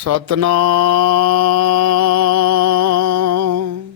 ਸਤਨਾਮ।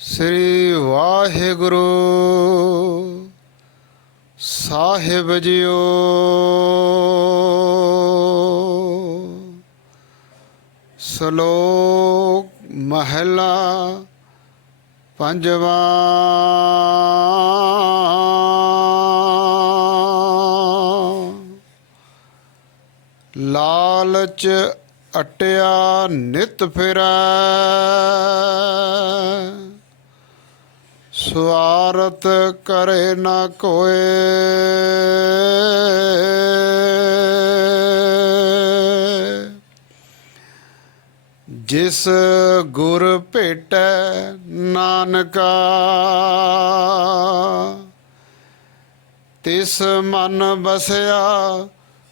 ਸ੍ਰੀ ਵਾਹਿਗੁਰੂ ਸਾਹਿਬ ਜੀਓ। ਸ਼ਲੋਕ ਮਹਲਾ ਪੰਜਵਾਂ। ਲਾਲਚ ਅਟਿਆ ਨਿਤ ਫਿਰੈ। ਸਵਾਰਥ ਕਰੇ ਨਾ ਕੋਏ। ਜਿਸ ਗੁਰ ਭੇਟੈ ਨਾਨਕਾ, ਤਿਸ ਮਨ ਬਸਿਆ